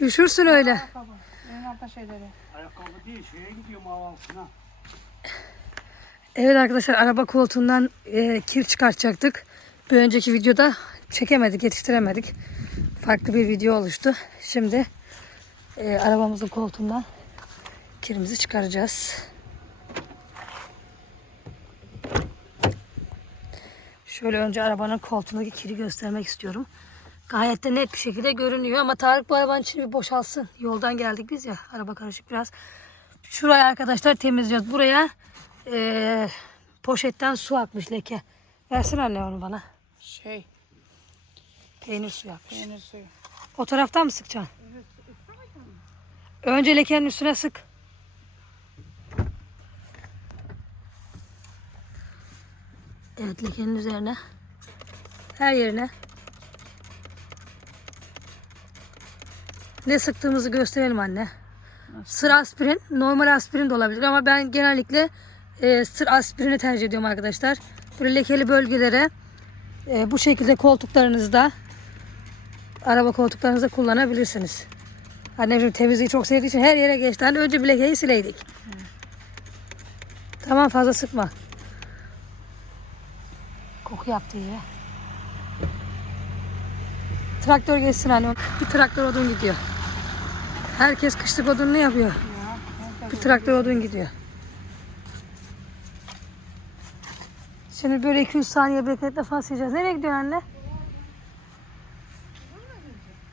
Üşürsün öyle. Ayakkabı. Değil şeye gidiyorum avansına. Evet arkadaşlar araba koltuğundan e, kir çıkartacaktık. Bir önceki videoda çekemedik, yetiştiremedik. Farklı bir video oluştu. Şimdi e, arabamızın koltuğundan kirimizi çıkaracağız. Şöyle önce arabanın koltuğundaki kiri göstermek istiyorum. Gayet de net bir şekilde görünüyor ama Tarık bu arabanın içini bir boşalsın. Yoldan geldik biz ya. Araba karışık biraz. Şurayı arkadaşlar temizleyeceğiz. Buraya eee, poşetten su akmış leke. Versin anne onu bana. Şey. Peynir suyu akmış. Peynir suyu. O taraftan mı sıkacaksın? Önce lekenin üstüne sık. Evet lekenin üzerine. Her yerine. Ne sıktığımızı gösterelim anne. Sır aspirin, normal aspirin de olabilir ama ben genellikle e, sır aspirini tercih ediyorum arkadaşlar. Böyle lekeli bölgelere e, bu şekilde koltuklarınızda araba koltuklarınızda kullanabilirsiniz. Annem temizliği çok sevdiği için her yere geçti. Hani önce bir lekeyi sileydik. Tamam fazla sıkma. Koku yaptı ya. Traktör geçsin anne. Bir traktör odun gidiyor. Herkes kışlık odununu yapıyor. Bir traktör odun gidiyor. Şimdi böyle 200 saniye bekletle falan sileceğiz. Nereye gidiyorsun anne?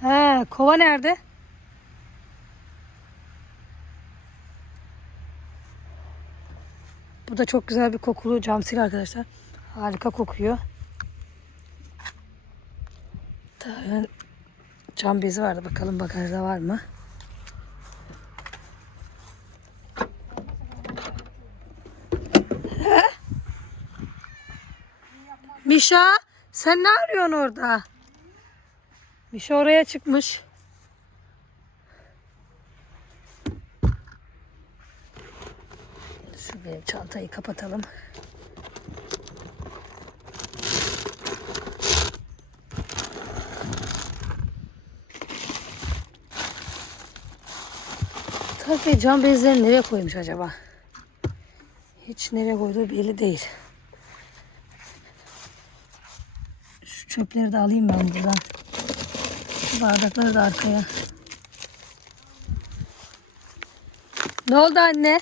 He, kova nerede? Bu da çok güzel bir kokulu cam sil arkadaşlar. Harika kokuyor. Cam bezi vardı. Bakalım bagajda var mı? Mişa sen ne arıyorsun orada? Mişa oraya çıkmış. Şu benim çantayı kapatalım. Tabii cam bezlerini nereye koymuş acaba? Hiç nereye koyduğu belli değil. Şu çöpleri de alayım ben buradan. Şu bardakları da arkaya. Ne oldu anne?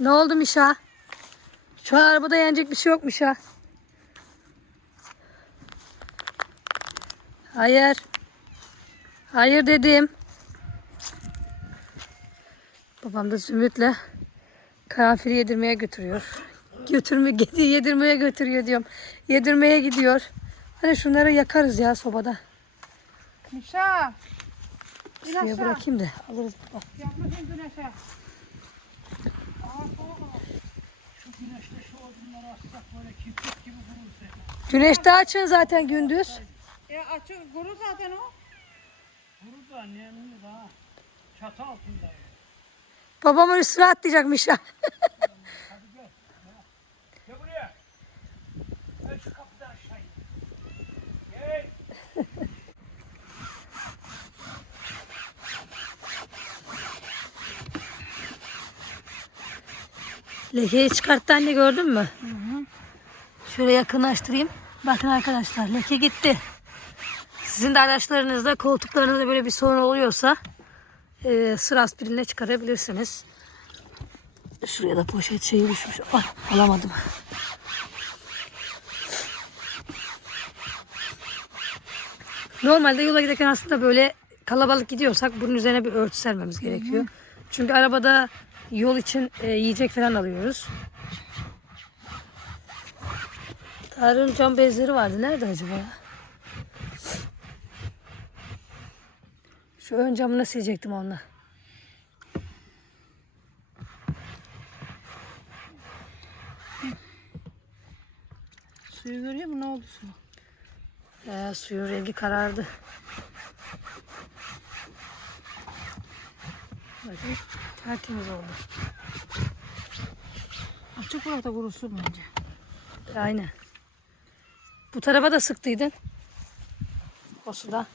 Ne oldu Mişa? Şu arabada yenecek bir şey yok Mişa. Hayır. Hayır dedim. Babam da Zümrüt'le karanfili yedirmeye götürüyor. Götürme, yedirmeye götürüyor diyorum. Yedirmeye gidiyor. Hani şunları yakarız ya sobada. Mişa. İn Şuraya bırakayım da alırız. Bak. Yapmasın güneşe. Güneşte açın zaten gündüz. E açık kuru zaten o. Vurur da nemli ha. Çatı altında. Babamın üstüne atlayacak Mişa. Gel buraya. Gel şu kapıdan aşağı in. Gel. Lekeyi çıkarttı anne gördün mü? Şöyle yakınlaştırayım. Bakın arkadaşlar leke gitti. Sizin de araçlarınızda koltuklarınızda böyle bir sorun oluyorsa e, sır aspirinle çıkarabilirsiniz. Şuraya da poşet şeyi düşmüş. Ay, alamadım. Normalde yola giderken aslında böyle kalabalık gidiyorsak bunun üzerine bir örtü sermemiz gerekiyor. Çünkü arabada yol için e, yiyecek falan alıyoruz. Tarık'ın cam bezleri vardı. Nerede acaba? Şu ön camını silecektim onunla. Suyu görüyor musun? Ne oldu su? Ee, suyun rengi karardı. Bakın tertemiz oldu. Açık bırak da kurusun bence. Aynen. Bu tarafa da sıktıydın. O suda.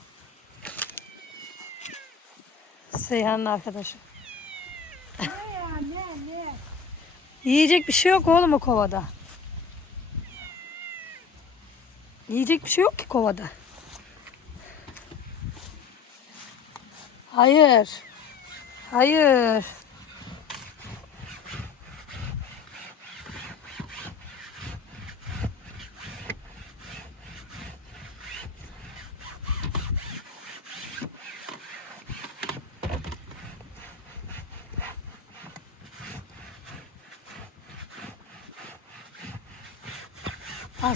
Seyhan'ın arkadaşı. Ne ya ne ne? Yiyecek bir şey yok oğlum o kovada. Yiyecek bir şey yok ki kovada. Hayır. Hayır.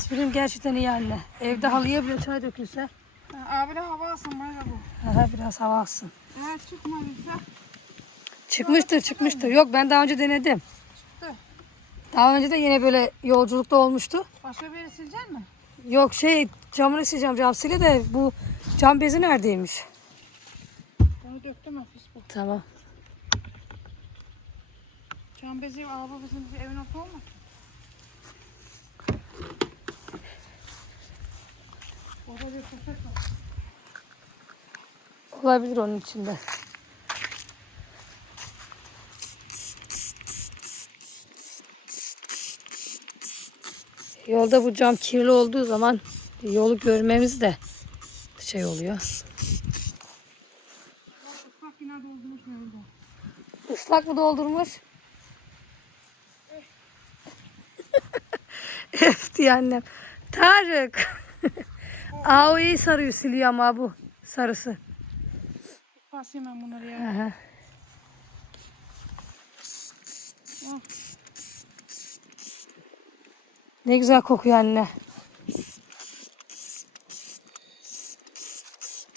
Aspirin gerçekten iyi anne. Evde halıya bile çay dökülse Ha, Abi de hava alsın bana bu. aha, biraz hava alsın. Eğer çıkmadıysa Çıkmıştır çıkmıştır. Yok ben daha önce denedim. çıktı. Daha önce de yine böyle yolculukta olmuştu. Başka bir yere silecek mi? Yok şey camını sileceğim cam sile de bu cam bezi neredeymiş? Onu döktüm hafif bu. Tamam. Can bezi araba bizim evin orta olmaz. Orada bir poşet var. Olabilir onun içinde. Yolda bu cam kirli olduğu zaman yolu görmemiz de şey oluyor. Bak yine doldurmuş evde. Islak mı doldurmuş? Öf diye annem. Tarık. Ao'yu sarıyor siliyor ama bu sarısı. Basayım ben bunları ya. Aha. Al. Ne güzel kokuyor anne.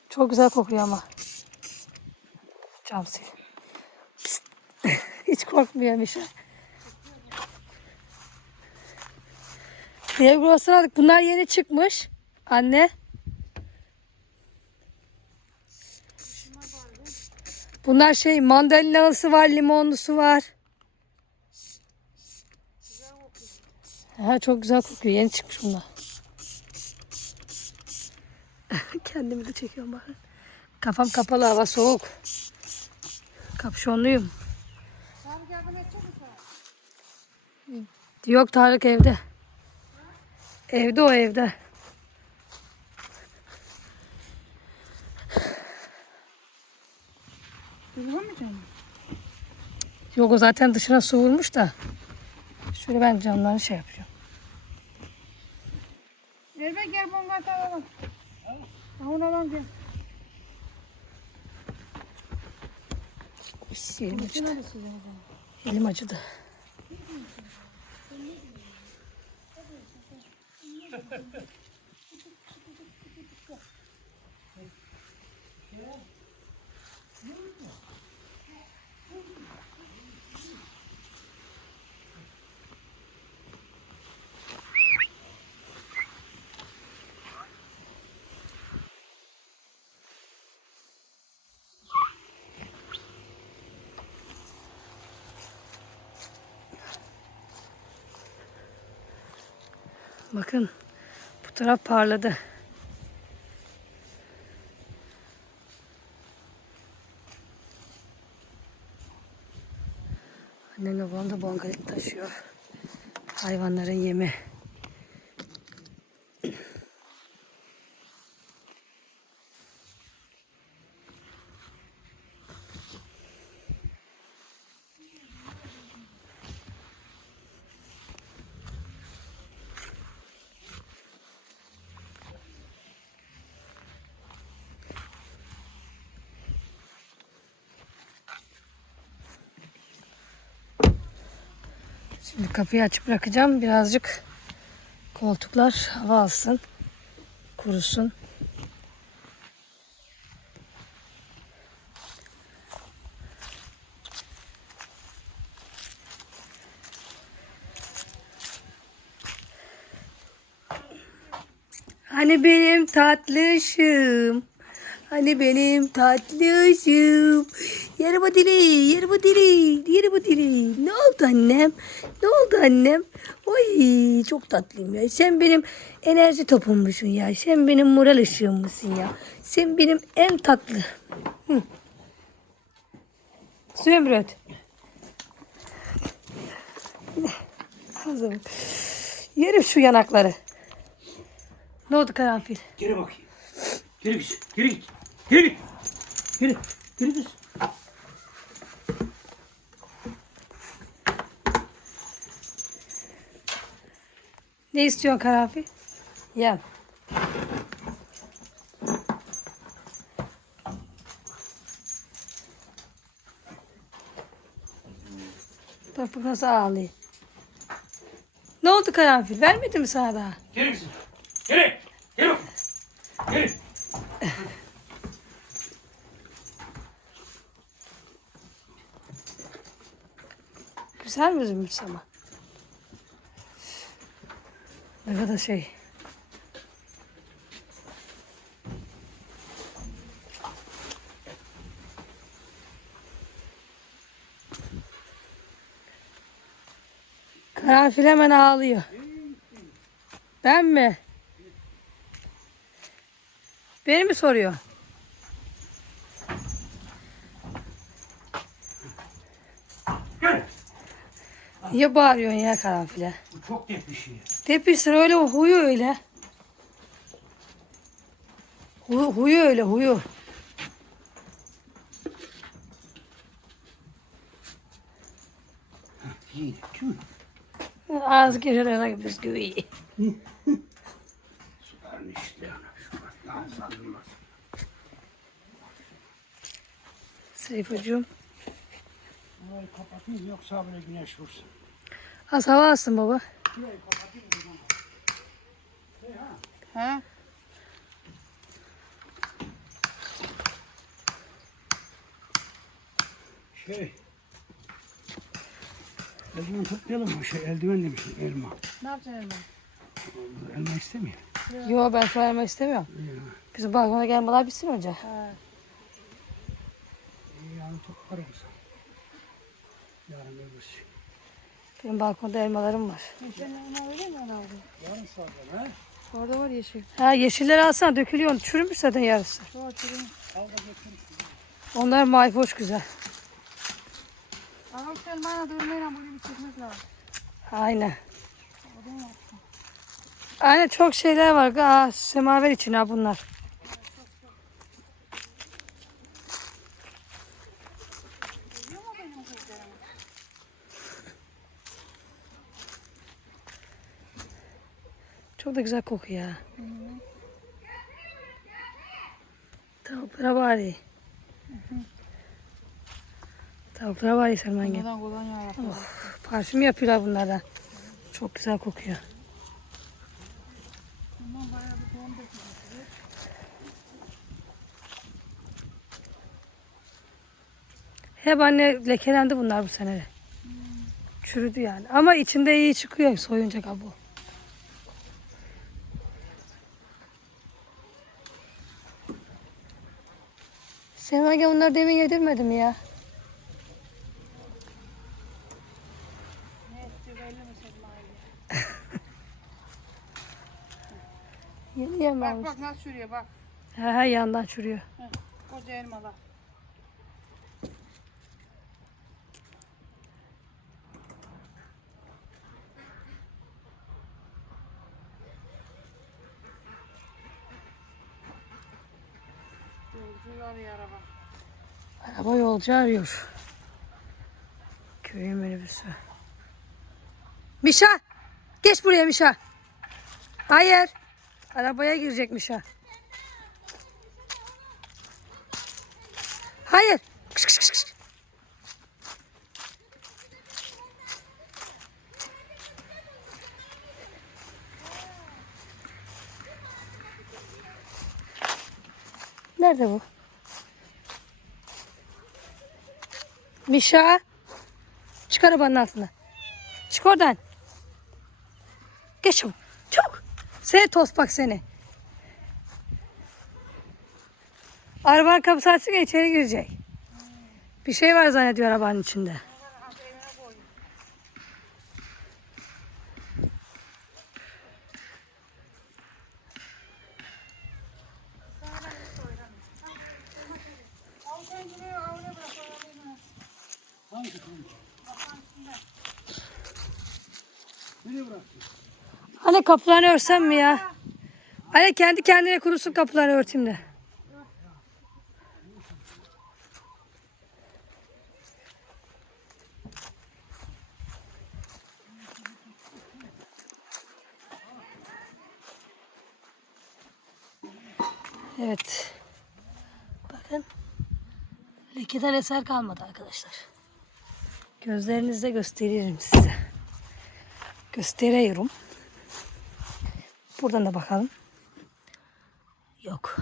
Çok güzel kokuyor ama. Cam sil. Hiç korkmuyor Mişa. Grosunu aldık. Bunlar yeni çıkmış. Anne. Bunlar şey mandalinalısı var, limonlusu var. Ha, çok güzel kokuyor. Yeni çıkmış bunlar. Kendimi de çekiyorum bakın. Kafam kapalı hava soğuk. Kapşonluyum. Abi yardım edecek misin? Yok Tarık evde. Evde o evde. Duyulamayacak mı? Yok o zaten dışına su vurmuş da. Şöyle ben camlarını şey yapıyorum. Be gel bomba alalım. Ha onu alalım gel. Üş, Elim acıdı. Elim acıdı. Bakın bu taraf parladı. Annem babam da bongalit taşıyor. Hayvanların yemi. Şimdi kapıyı açıp bırakacağım. Birazcık koltuklar hava alsın. Kurusun. Hani benim tatlışım. Hani benim tatlışım. Yeri bu dili, yeri bu dili, yeri bu dili. Ne oldu annem? Ne oldu annem? Oy çok tatlıyım ya. Sen benim enerji topummuşsun ya. Sen benim moral ışığımmışsın ya. Sen benim en tatlı. Hı. Zümrüt. Kızım. Yerim şu yanakları. Ne oldu karanfil? Geri bakayım. Geri git. Geri git. Geri git. Geri. Geri git. Ne istiyorsun karanfil? Yem. Bak bu nasıl ağlıyor. Ne oldu karanfil? Vermedi mi sana daha? Geri git. Geri. Geri. Geri. Güzel mi üzülmüş ama? Ne kadar şey. Karanfil hemen ağlıyor. Ben mi? Beni mi soruyor? Niye bağırıyorsun ya karanfile? Bu çok net bir şey. Tepişsin öyle huyu öyle. Huyu, huyu öyle huyu. İyi. Tüm. Ağzı geçirene bisküvi. Süperin işte ana. Şu lan saldırmaz. Seyfucuğum. Kapatayım yoksa böyle güneş vursun. Az hava alsın baba. Ha? Şey. Eldiven toplayalım mı? Şey, eldiven demişim elma. Ne yapacaksın Elma? Elma istemiyor. Yo ben şu an yemek istemiyorum. Bizim balkona gelmeler bitsin önce. Ha. İyi yarın toplarız. Yarın öbürsü. Benim balkonda elmalarım var. Senin elma öyle mi herhalde? Yarın sağdan ha? Orada var yeşil. Ha yeşilleri alsana dökülüyor. Çürümüş zaten yarısı. Şu açılıyor. Onlar mayfoş güzel. Ama şu elmayla dövmeyle böyle bir çekmek lazım. Aynen. Aynen çok şeyler var. Aa, semaver için ha bunlar. Çok da güzel kokuyor ya. Tavuklara bari. Tavuklara bari Selman gel. Parfüm yapıyorlar bunlardan. Çok güzel kokuyor. Hep anne lekelendi bunlar bu sene de. Çürüdü yani. Ama içinde iyi çıkıyor soyunca kabuğu. Sen hangi onları demin yedirmedin mi ya? Yeni Bak yememiş. bak nasıl çürüyor bak. He he yandan çürüyor. Heh, koca elmalar. Arıyor araba. Araba yolcu arıyor. Köyün minibüsü. Mişa! Geç buraya Mişa. Hayır. Arabaya girecek Mişa. Hayır. Kış kış kış kış. Nerede bu? Mişa. Çık arabanın altına. Çık oradan. Geç çabuk. Çabuk. Seni tospak seni. Arabanın kapısı ya içeri girecek. Bir şey var zannediyor arabanın içinde. Al sen buraya avle bırak. avle. Hangi konu? Nereye bıraktın? Hani kapılarını örsem mi ya? Hani kendi kendine kurusun kapılarını örteyim de. Evet. Bakın. Lekeden eser kalmadı arkadaşlar. Gözlerinizle gösteririm size. Gösteriyorum. Buradan da bakalım. Yok.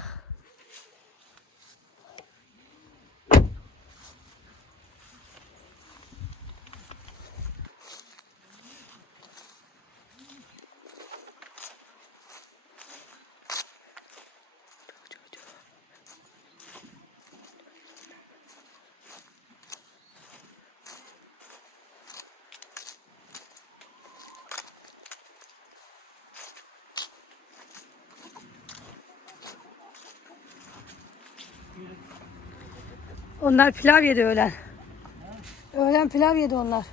Onlar pilav yedi öğlen. Öğlen pilav yedi onlar.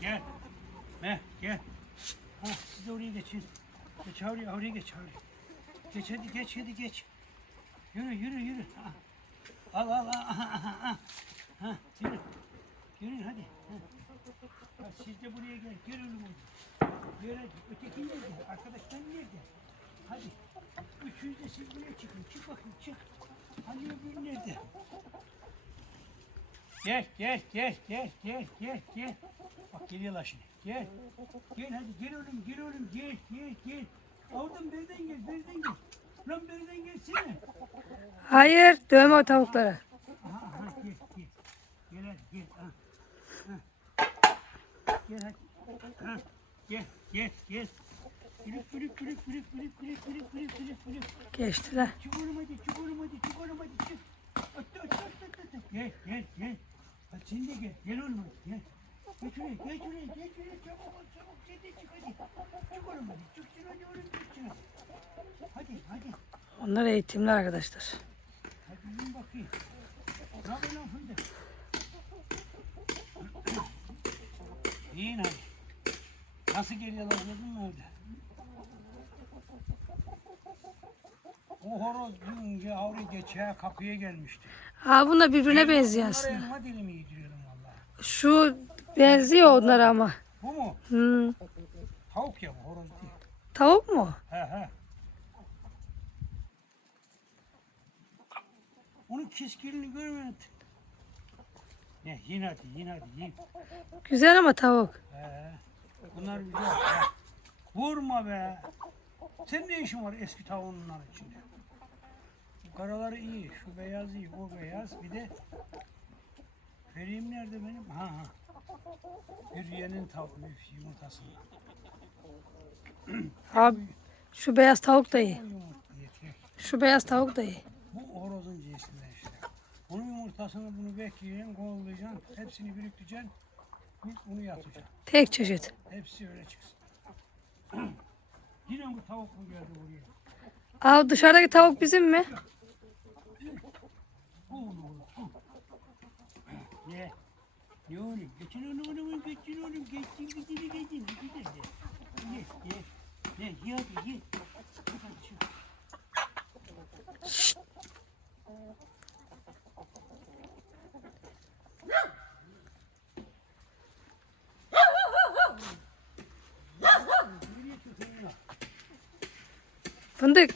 Gel. Meh gel. Siz de oraya geçin. Geç oraya, oraya geç oraya. Geç hadi geç hadi geç. Yürü yürü yürü. Ha. Al al al. Ha, ha, ha. Yürü. Yürü hadi. Ha. Siz de buraya gel. Gel oğlum. Gel. Öteki nerede? Arkadaşlar nerede? Hadi. Üçünüz de siz buraya çıkın. Çık bakayım çık. Hadi öbürü nerede? Gel gel gel gel gel gel gel. Bak geliyorlar şimdi. Gel. Gel hadi gel oğlum gel oğlum gel gel gel. Oradan beriden gel beriden gel. Lan beriden gelsene. Hayır, dövme o tavukları. Aha aha gel gel. Gel hadi gel. Ha. Ha. Gel hadi. Ha. Gel gel gel. Geçti de. Çık oğlum hadi, çık oğlum hadi, çık oğlum hadi, çık. Attı, attı, attı, attı. Gel, gel, gel. Hadi sen de gel, gel oğlum hadi, gel. Gel şuraya, gel şuraya, gel şuraya, çabuk ol, çabuk. Sen de çık hadi. Çık oğlum hadi, çık şuna, hadi oğlum, çık şuna. Hadi, hadi. Onlar eğitimler arkadaşlar. Hadi yiyin bakayım. Bravo lan fındık. Yiyin hadi. Nasıl geliyorlar gördün mü orada? O horoz dün avru geçe kapıya gelmişti. Aa bunlar birbirine benziyor aslında. elma dilimi yediriyorum valla. Şu benziyor onlara ama. Bu mu? Hmm. Tavuk ya bu horoz değil. Tavuk mu? He he. Onun keskinliğini görmedin. Ne yiyin hadi yiyin hadi yiyin. Güzel ama tavuk. He. Bunlar güzel. He. Vurma be. Sen ne işin var eski tavuğunun içinde? Bu karaları iyi. Şu beyaz iyi. O beyaz. Bir de Vereyim nerede benim? Ha ha. Hürriye'nin tavuğu yumurtasından. Abi şu beyaz tavuk da iyi. Şu beyaz tavuk da iyi. Bu horozun cinsinden işte. Bunun yumurtasını bunu bekleyeceksin, kollayacaksın, hepsini biriktireceksin, bir bunu yatacaksın. Tek çeşit. Hepsi öyle çıksın. Yine bu tavuk mu geldi buraya? Abi dışarıdaki tavuk bizim mi? 네. 요는 근데